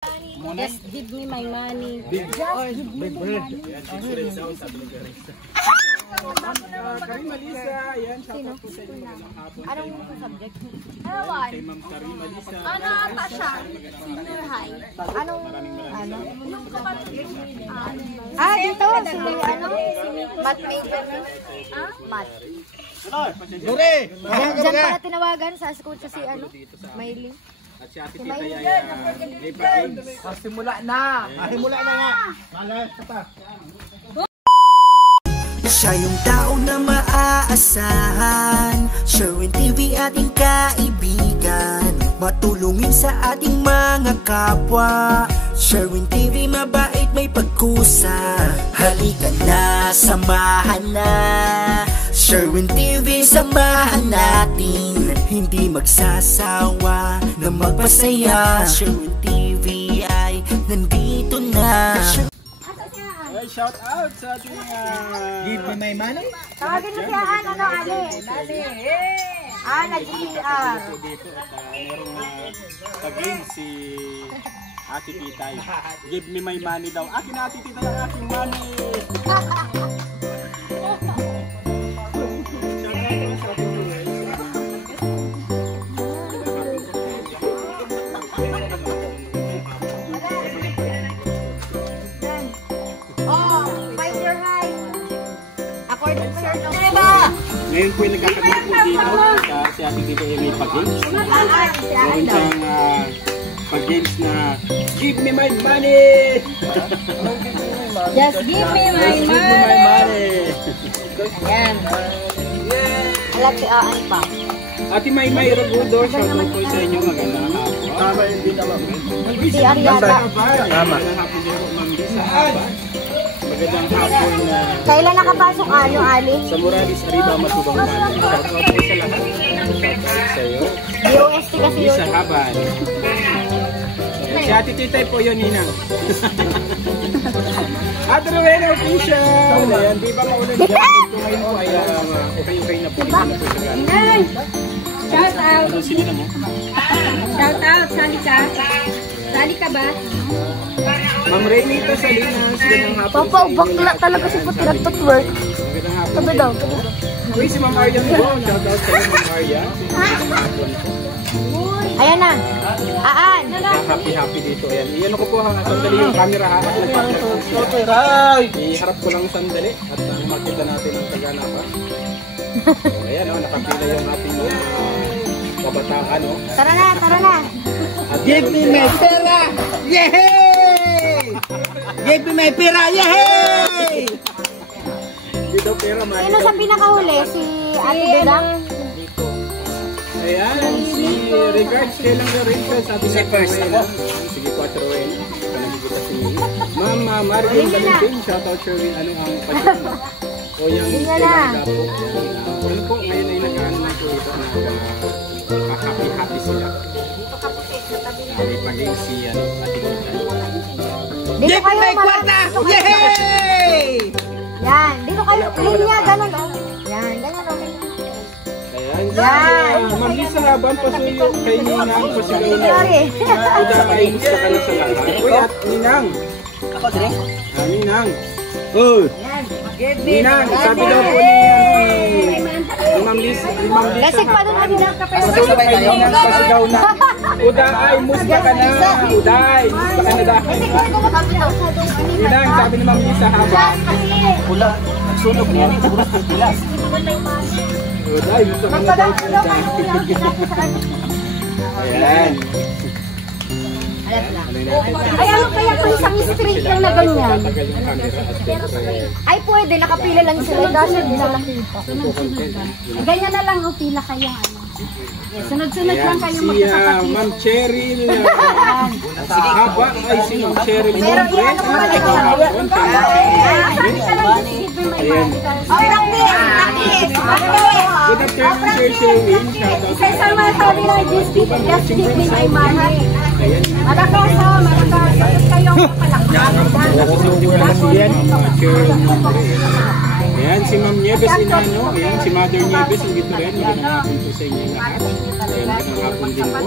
Just give me my money. Just give me my money. Karima Lisa, ayan. Sino? Anong subject? Kay Ma'am Karima Lisa. Ano ata siya? Senior high. Anong, ano? Dito. Math major na. Math. Dure! Diyan pala tinawagan sa school si Maylin. At si Ate Tita ay Games. Simula na! Simula na nga! Malas ka pa! Siya yung tao na maaasahan, Sherwin TV ating kaibigan, matulungin sa ating mga kapwa. Sherwin TV mabait may pagkusa, halika na, samahan na. Sherwin TV samahan natin, hindi magsasawa na magpasaya. Sherwin TV ay nandito na. Ay, shout out sa ating Give me my money? Tawagin mo siya, Ali. Nag-GR. dito at merong pag-game si Ate Titay. Give me my money daw. Akin na Ate Titay ang aking money. Ngayon po yung nagkakagod po dito si Ate Tita may pag-games. Meron siyang pag-games na Give me my money! Just give me my money. Yan. Alam si Aan pa. Ate Maymay Ragudor, shout out po sa inyo. Magandang hapon. Tama, hindi naman. Si Ariana. Tama. Magandang hapon din po, Ma'am Lisa. Magandang hapon na Kailan nakapasok Ali? sa Morales Arriba Matubang Banda. Shout out po sa lahat. Shout out sa iyo. DOST kasi yun. Lisa Haban. Si Ate Titay po yun, Ninang. Ate Rowena Official. Ayan, di ba maulan dyan? Ito ngayon po ay okay na po. Hindi na po sa gano'n. Shout out. Anong sinina mo? Shout out. Sali ka? Sali ka ba? Ma'am Renita Salinas. Magandang hapon. Papa, bakla talaga si Puti nagtutwork. Magandang hapon. Sabi daw. Uy, si Ma'am Arya mo. Shout out sa iyo, Ma'am Arya. Magandang hapon po. Ayan na. Aan. Happy dito. Ayan. Iyan ko po sandali yung camera ha. Iharap ko lang sandali at makita natin ang kaganapan. Ayan o, nakapila yung ating kabataan o. Tara na. Give me my pera! Yehey! Give me my pera! Yehey! Dito pera man. Sino sa pinakahuli? Si Ate Dulang? Ayan, si Regards kay lang rin sabi si first ako. Sige, 4 rin. Panagigita si Ma'am Marvin Valentin. Shout out Sherwin. Ano ang pagkakas mo? O yung kailangan po. Ano po, ngayon ay nag-ano na po ito. Happy sila. May pag-game si Ate Tita. Dito kayo kwarta! Yehey! Yan. Dito kayo. Linya. Ganon. Yan. Ganyan o. Ayan. Ma'am Lisa Haban, pasuyo kay Ninang. Pasigaw na. Uda ay gusto ka na sa lahat. Uy, at Ninang. Ako, dire? Ninang. Oh. Ninang, sabi daw po ni Ma'am Lisa. Lasik pa doon natin ang kape. Pasasabay kay Ninang, pasigaw na. Uday, musba ka na. Uday, musba ka na dahil. Ninang, sabi ni Ma'am Lisa Haban. Pula. Nagsunog niya ito. Pilas. Uday, musba ka na daw. Ayan. Ay, ano kaya kung isang straight lang na ganyan? Tatagal yung camera at syempre. Ay, pwede. Nakapila lang sila. Kasi di na nakita. Ganyan na lang o pila kayo. Sunod-sunod lang kayo Si Ma'am Cheryl Haba ay si Ma'am Cheryl Pero iyan mo pala ito sa mga. Ayan. Oh, practice! Good afternoon, Sir Sherwin. Shout out. Isa mga sabi lang, just give me my money. Ayan. Malakas ha, malakas. Tapos kayo palakpak. Ayan, Ma'am Cheryl. Ayan, si Ma'am Nieves Inano. Ayan, si Mother Nieves. Ang gito rin. Magandang hapon po sa inyo lahat. Ayan, magandang hapon din po.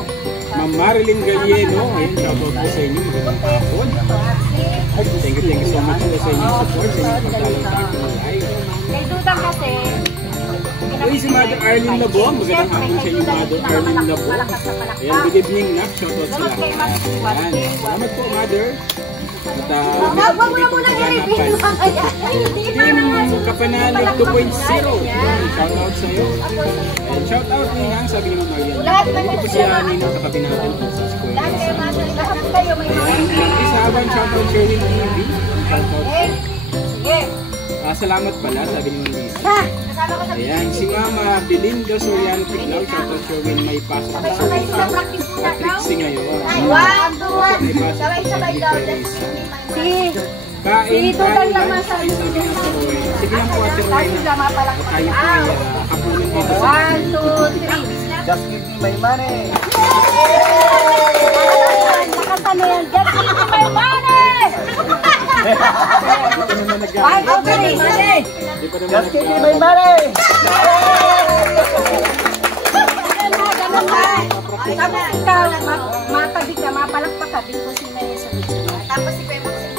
Ma'am Marilyn Galieno, ayun, shoutout po sa inyo. Magandang hapon. Thank you so much po sa inyong support, sa inyong pagdalaw sa aking live. May dudang kasi. Uy, si Mother Arlene Labo, magandang hapon sa inyo, Mother Arlene Labo. Ayan, good evening na, shoutout sa lahat. Ayan, salamat po, Mother. At Wag mo na muna i-review. Team Kapanalo 2.0. Shoutout sa iyo. And shoutout Ninang, sabi ni Ma'am Marian. Ito po siya Ninang katabi natin sa school. Isaban, shoutout Sherwin TV. Shoutout. Salamat pala, sabi ni Ma'am Lisa. Ayan, si Mama Belinda Soriano Tiglaw. Shoutout Sherwin, may pasok na sa Patrixie ngayon. May pasok Sabay-sabay daw. Kain tayo lang. Sige lang po ate Rowena. Tayo po ay kapunin dito sa 1, 2, 3. Just give me my money. Nakasano yan? Just give me my money! Dito naman nag-aaral. 1, 2, 3. Just give me my money. Ganun na. Tapos ikaw, matabi ka, mapalakpak ka, din po sila yung sunod-sunod. Tapos si Kuya Maxine.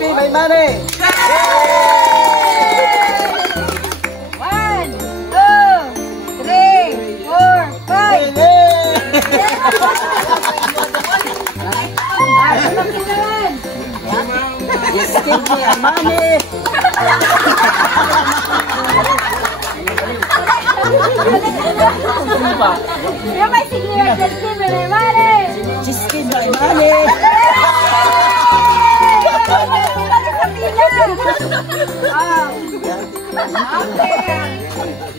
Give me my money. 1, 2, 3, 4, 5. Just give me my money. Yung may signal, just give me my money! Just give me my money.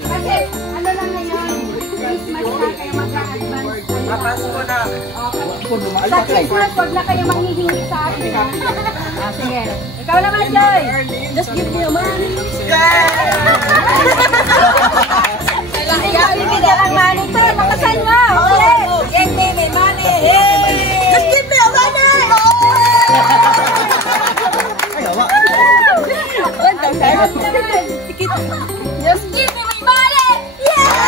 Kasi, ano lang ngayon, Christmas na kayo mag-a-advance. Papasok ko na. Sa Christmas, wag na kayo manghihingi sa akin. Sige. Ikaw naman, Joy! Just give me your money. Kaya ibigay ang money to. Lakasan mo. Give me my money. Just give me your money. Just give me my money. Yeah!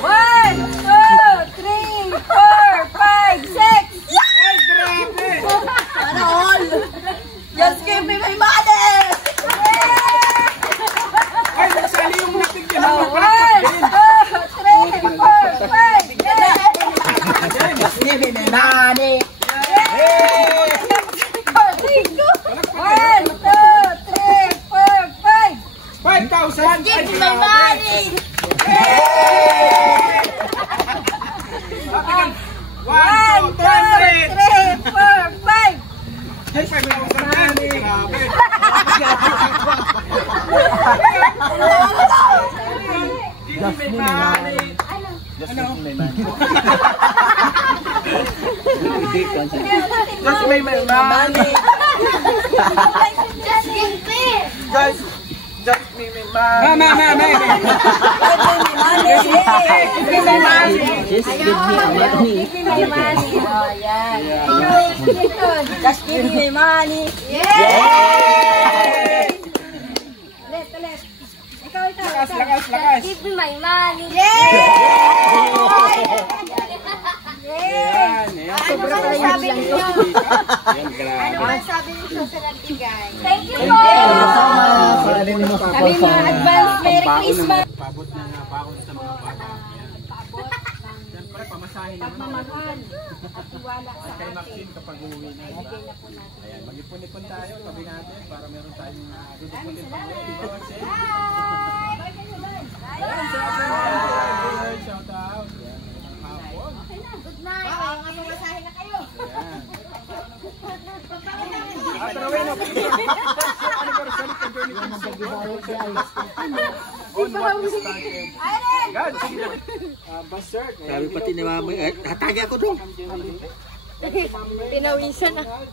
1, 2, 3, 4, 5, 6. Ay, grabe! Just give me my money. Ay, nagsali yung lapig niya. 1, 2, 3, 4, 5. Just give me my money. 5,000! Give me my money! One, 1, 2, 3, 4, 5. Ay, 5,000! Grabe! Just give me my money. Just give me my money. Just give me my money. Just give me. Guys, just give me my money. Give me my money. Just give me my money. Give me my money. Oh, yan. Just give me my money. Ulit. Ikaw. Lakas! Give me my money. Ayan. Ano ba sabi ninyo? Ayan, grabe. Ano ba sabi ninyo sa nagbigay? Thank you po. Sabi mga advance Merry Christmas. Pabot na nga paon sa mga bata. Siyempre, pamasahin naman. Pagmamahal at tiwala sa Kay Maxine kapag uwi na. Ayan, mag-ipon-ipon tayo. Tabi natin para meron tayong duduputin pa. Diba, Maxine? Shout out. Hapon. Good night. Mga masahe na kayo. Ayan. At Rowena, anniversary ka journey to God, sige. Buster. Sabi pati ni mama, hatagi ako dong. Pinawisan na. Ayan,